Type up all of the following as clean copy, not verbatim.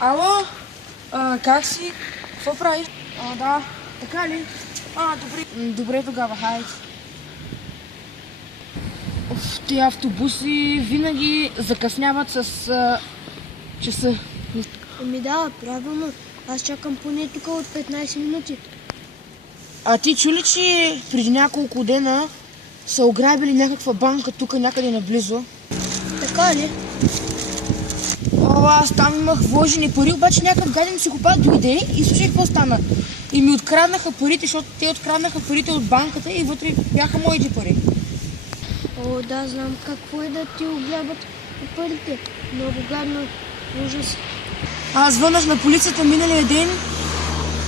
Ало, как си? Какво правиш? Да, така ли? Добре. Добре тогава, хайде. Тези автобуси винаги закъсняват с часа. Да, правилно. Аз чакам поне тук от 15 минути. А ти чули, че преди няколко дена са ограбили някаква банка тук някъде наблизо? Така ли? Аз там имах вложени пари, обаче някакъв гаден психопат дойде и слушай какво стана. И ми откраднаха парите, защото те откраднаха парите от банката и вътре бяха моите пари. Да, знам какво е да ти ограбят парите. Много гадно, ужас. Аз звънах на полицията миналия ден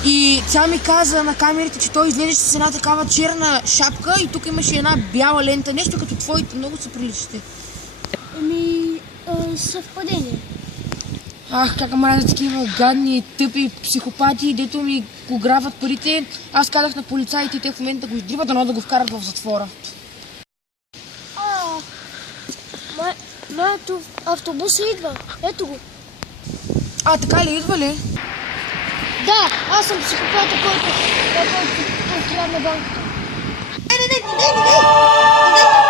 и тя ми каза на камерите, че той излезе с една такава черна шапка и тук имаше една бяла лента, нещо като твоите, много се приличате. Съвпадение. Как мразя такива гадни, тъпи психопати, дето ми ограбват парите. Аз казах на полицаите и те в момента го издриват, дано да го вкарат в затвора. Ето автобус идва. Ето го. Така ли? Идва ли? Да, аз съм психопата, който открадна банката. Не!